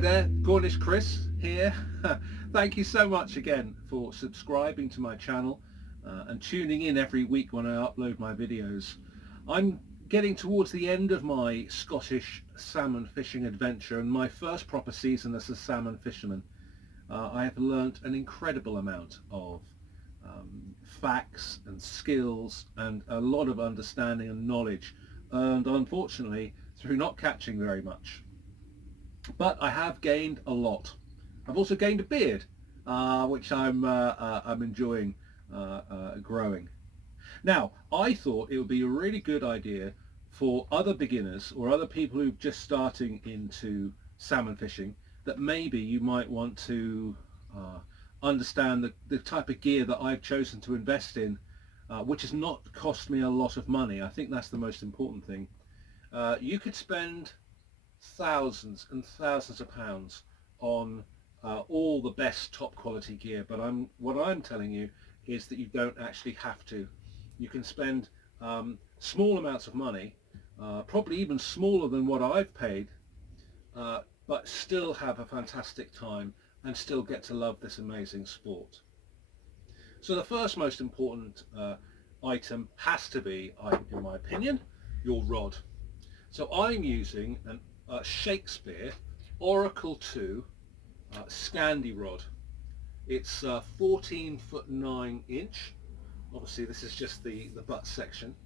there, Cornish Chris here. Thank you so much again for subscribing to my channel and tuning in every week when I upload my videos. I'm getting towards the end of my Scottish salmon fishing adventure and my first proper season as a salmon fisherman. I have learnt an incredible amount of facts and skills and a lot of understanding and knowledge, and unfortunately through not catching very much. But I have gained a lot. I've also gained a beard, which I'm enjoying growing. Now, I thought it would be a really good idea for other beginners or other people who are just starting into salmon fishing that maybe you might want to understand the type of gear that I've chosen to invest in, which has not cost me a lot of money. I think that's the most important thing. You could spend thousands and thousands of pounds on all the best top quality gear, but what I'm telling you is that you don't actually have to. You can spend small amounts of money, probably even smaller than what I've paid, but still have a fantastic time and still get to love this amazing sport. So the first most important item has to be, in my opinion, your rod. So I'm using an Shakespeare Oracle 2 Scandi rod. It's 14'9". Obviously this is just the butt section,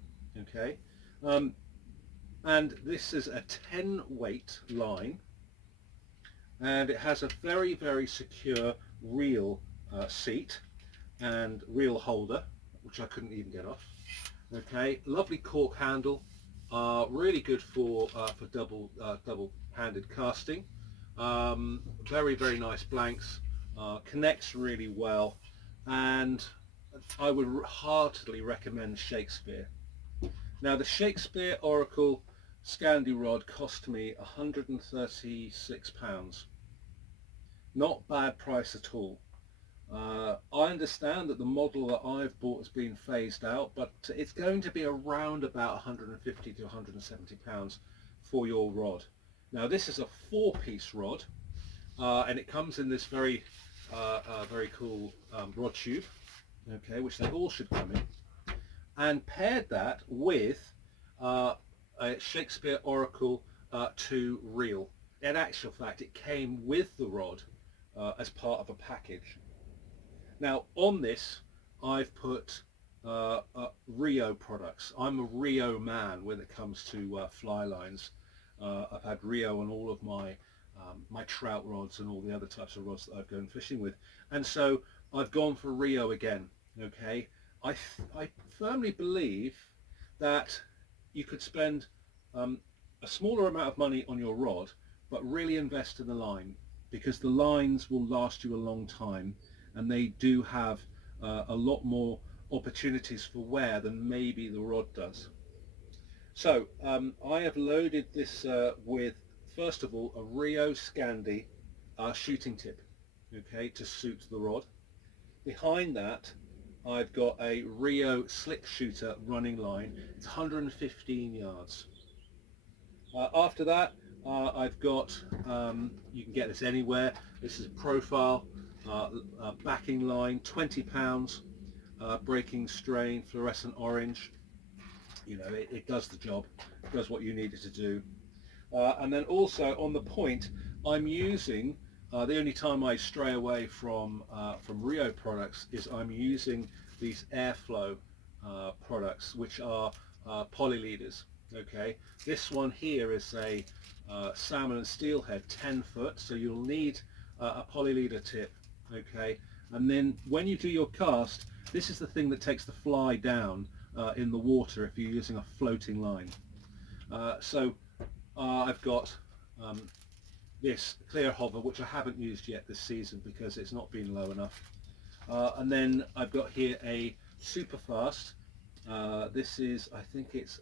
okay, and this is a 10 weight line, and it has a very secure reel seat and reel holder, which I couldn't even get off. Okay, lovely cork handle, really good for double-handed casting. Very nice blanks, connects really well, and I would heartily recommend Shakespeare. Now, the Shakespeare Oracle Scandi rod cost me £136. Not bad price at all. I understand that the model that I've bought has been phased out, but it's going to be around about £150 to £170 for your rod. Now, this is a 4-piece rod, and it comes in this very cool rod tube, okay, which they all should come in, and paired that with a Shakespeare Oracle 2 reel. In actual fact, it came with the rod as part of a package. Now, on this I've put Rio products. I'm a Rio man when it comes to fly lines. I've had Rio on all of my my trout rods and all the other types of rods that I've gone fishing with, and so I've gone for Rio again. Okay, I firmly believe that you could spend a smaller amount of money on your rod, but really invest in the line, because the lines will last you a long time, and they do have a lot more opportunities for wear than maybe the rod does. So I have loaded this with, first of all, a Rio Scandi shooting tip, okay, to suit the rod. Behind that I've got a Rio Slickshooter running line. It's 115 yards. After that I've got, you can get this anywhere, this is a profile backing line, £20, breaking strain, fluorescent orange. You know, it does the job, it does what you need it to do. And then also on the point, I'm using, the only time I stray away from Rio products is I'm using these Airflo products, which are polyleaders. Okay, this one here is a salmon and steelhead 10 foot, so you'll need a polyleader tip. Okay, and then when you do your cast, this is the thing that takes the fly down in the water if you're using a floating line. I've got this clear hover, which I haven't used yet this season because it's not been low enough, and then I've got here a super fast. This is, I think it's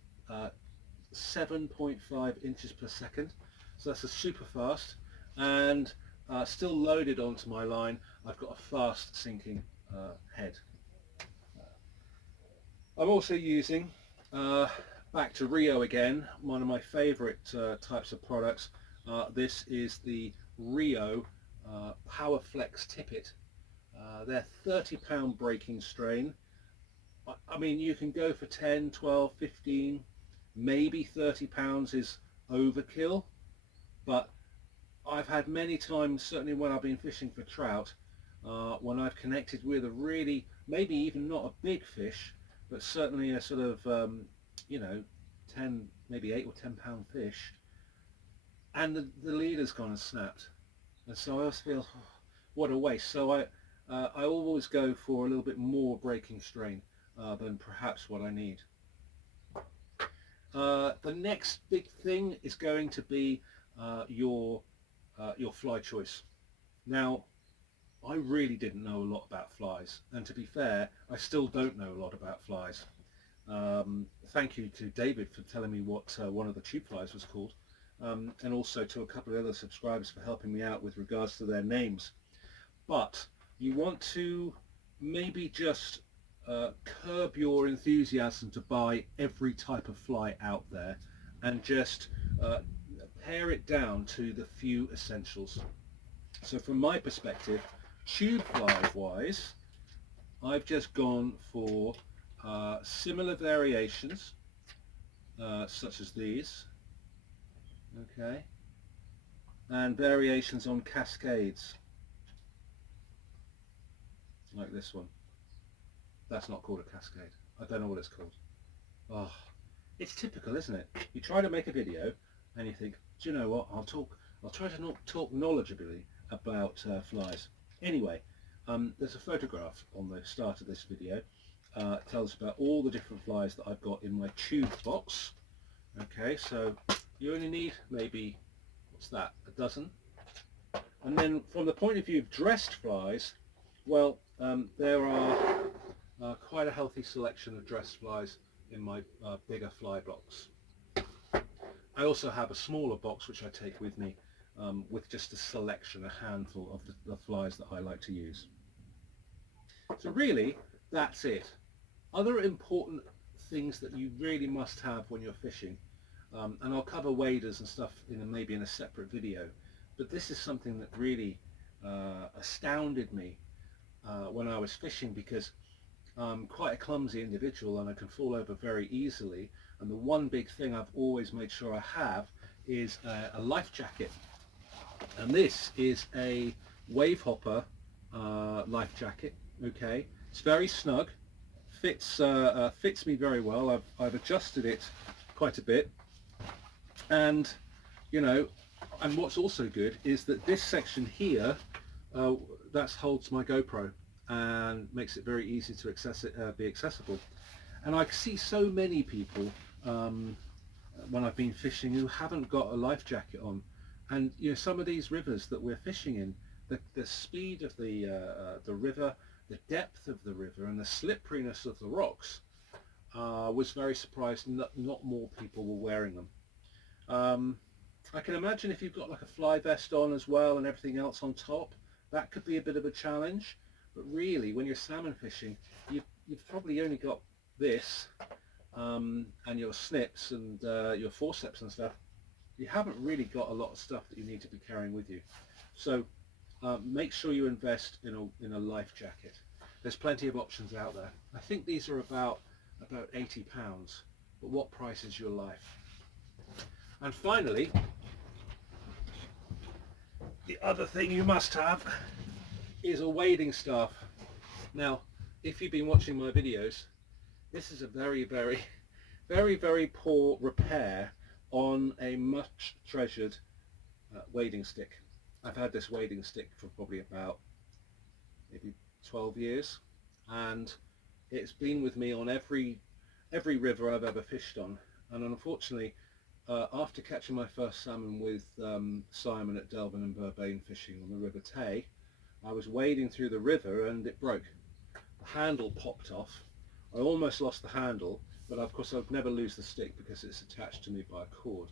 7.5 inches per second, so that's a super fast, and still loaded onto my line I've got a fast sinking head. I'm also using, back to Rio again, one of my favourite types of products. This is the Rio Powerflex Tippet. They're £30 breaking strain. I mean, you can go for 10, 12, 15, maybe £30 is overkill, but I've had many times, certainly when I've been fishing for trout, when I've connected with a really, maybe even not a big fish, but certainly a sort of, you know, 10, maybe 8 or 10 pound fish, and the leader's gone and snapped. And so I always feel, oh, what a waste. So I always go for a little bit more breaking strain than perhaps what I need. The next big thing is going to be your fly choice. Now, I really didn't know a lot about flies, and to be fair, I still don't know a lot about flies. Thank you to David for telling me what one of the tube flies was called, and also to a couple of other subscribers for helping me out with regards to their names. But you want to maybe just curb your enthusiasm to buy every type of fly out there, and just pare it down to the few essentials. So from my perspective, tube fly wise, I've just gone for similar variations such as these, okay, and variations on Cascades like this one. That's not called a Cascade. I don't know what it's called. Oh, it's typical, isn't it? You try to make a video and you think, do you know what, I'll try to not talk knowledgeably about flies. Anyway, there's a photograph on the start of this video. It tells about all the different flies that I've got in my tube box. Okay, so you only need maybe, what's that, a dozen? And then from the point of view of dressed flies, well, there are quite a healthy selection of dressed flies in my bigger fly box. I also have a smaller box which I take with me with just a selection, a handful of the flies that I like to use. So really, that's it. Other important things that you really must have when you're fishing, and I'll cover waders and stuff maybe in a separate video, but this is something that really astounded me when I was fishing, because I'm quite a clumsy individual and I can fall over very easily, and the one big thing I've always made sure I have is a life jacket. And this is a Wavehopper life jacket. Okay, it's very snug, fits me very well. I've adjusted it quite a bit, and you know, and what's also good is that this section here that holds my GoPro and makes it very easy to be accessible. And I see so many people when I've been fishing who haven't got a life jacket on, and you know, some of these rivers that we're fishing in, the speed of the river, the depth of the river, and the slipperiness of the rocks, was very surprised not more people were wearing them. I can imagine if you've got like a fly vest on as well and everything else on top, that could be a bit of a challenge. But really, when you're salmon fishing, you've probably only got this and your snips and your forceps and stuff. You haven't really got a lot of stuff that you need to be carrying with you. So make sure you invest in a life jacket. There's plenty of options out there. I think these are about £80, but what price is your life? And finally, the other thing you must have is a wading staff. Now, if you've been watching my videos, this is a very, very, very, very poor repair on a much treasured wading stick. I've had this wading stick for probably about maybe 12 years, and it's been with me on every river I've ever fished on. And unfortunately, after catching my first salmon with Simon at Delvin and Burbane fishing on the River Tay, I was wading through the river and it broke. The handle popped off. I almost lost the handle, but of course I'd never lose the stick because it's attached to me by a cord.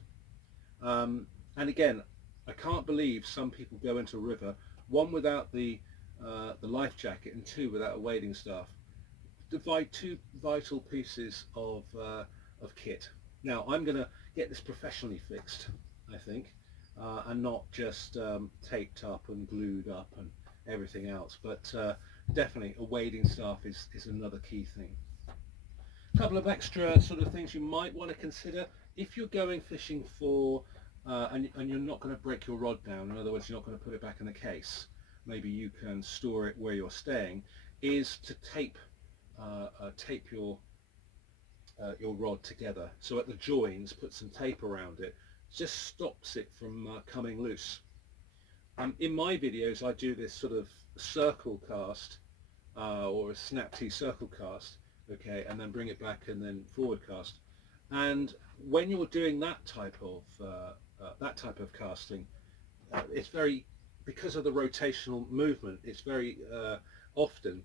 And again, I can't believe some people go into a river, one without the life jacket and two without a wading staff. Divide two vital pieces of kit. Now I'm going to get this professionally fixed, I think, and not just taped up and glued up and everything else. But definitely a wading staff is another key thing. A couple of extra sort of things you might want to consider if you're going fishing for and you're not going to break your rod down. In other words, you're not going to put it back in the case. Maybe you can store it where you're staying. Is to tape your rod together. So at the joins, put some tape around it. Just stops it from coming loose. In my videos, I do this sort of circle cast or a snap T circle cast, okay, and then bring it back and then forward cast. And when you're doing that type of casting, it's very, because of the rotational movement, it's very often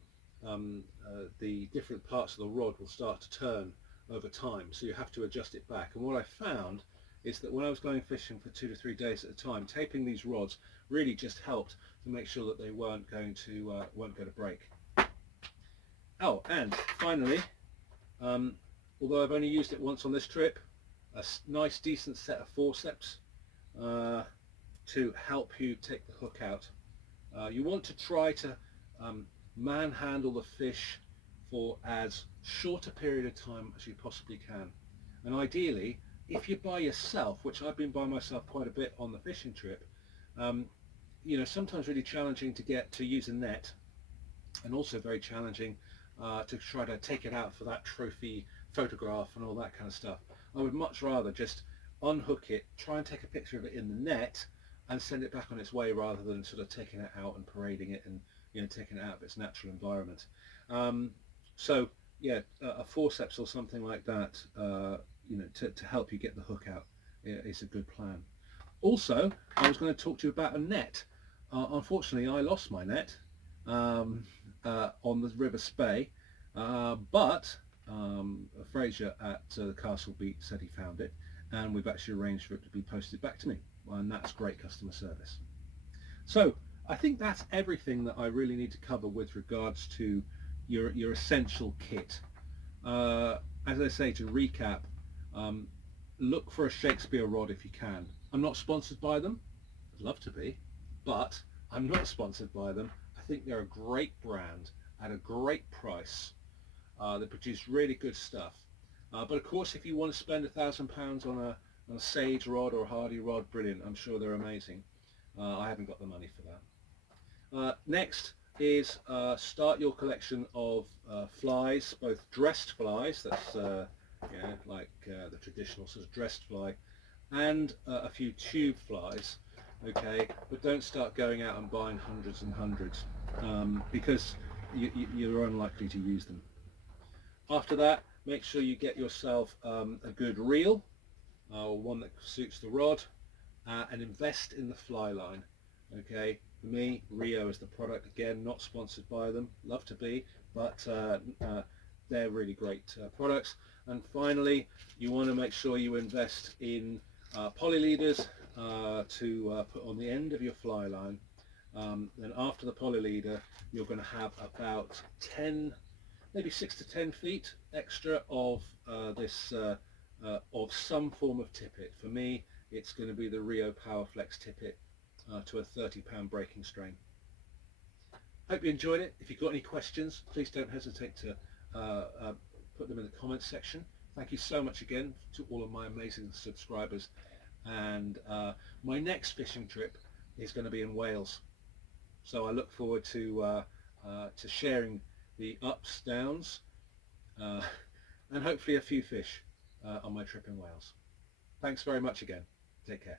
the different parts of the rod will start to turn over time, so you have to adjust it back. And what I found is that when I was going fishing for 2 to 3 days at a time, taping these rods really just helped to make sure that they weren't going to break. Oh, and finally, although I've only used it once on this trip, a nice decent set of forceps to help you take the hook out. You want to try to manhandle the fish for as short a period of time as you possibly can. And ideally, if you're by yourself, which I've been by myself quite a bit on the fishing trip, you know, sometimes really challenging to get to use a net, and also very challenging to try to take it out for that trophy photograph and all that kind of stuff. I would much rather just unhook it, try and take a picture of it in the net and send it back on its way, rather than sort of taking it out and parading it and, you know, taking it out of its natural environment. So yeah, a forceps or something like that, you know, to help you get the hook out is a good plan. Also, I was going to talk to you about a net. Unfortunately, I lost my net on the River Spey, but Fraser at the Castle Beat said he found it, and we've actually arranged for it to be posted back to me, and that's great customer service. So I think that's everything that I really need to cover with regards to your essential kit. As I say, to recap, look for a Shakespeare rod if you can. I'm not sponsored by them. I'd love to be, but I'm not sponsored by them. I think they're a great brand at a great price. They produce really good stuff. But of course, if you want to spend £1,000 on a Sage rod or a Hardy rod, brilliant. I'm sure they're amazing. I haven't got the money for that. Next is start your collection of flies, both dressed flies, that's you know, like the traditional sort of dressed fly, and a few tube flies, okay, but don't start going out and buying hundreds and hundreds, because you're unlikely to use them. After that, make sure you get yourself a good reel, or one that suits the rod, and invest in the fly line. Okay, for me, Rio is the product. Again, not sponsored by them, love to be, but they're really great products. And finally, you want to make sure you invest in polyleaders to put on the end of your fly line. Then after the polyleader, you're going to have about 10, maybe 6 to 10 feet extra of this of some form of tippet. For me, it's going to be the Rio Powerflex Tippet to a 30-pound breaking strain. Hope you enjoyed it. If you've got any questions, please don't hesitate to put them in the comments section. Thank you so much again to all of my amazing subscribers. And my next fishing trip is going to be in Wales, so I look forward to sharing the ups, downs, and hopefully a few fish on my trip in Wales. Thanks very much again. Take care.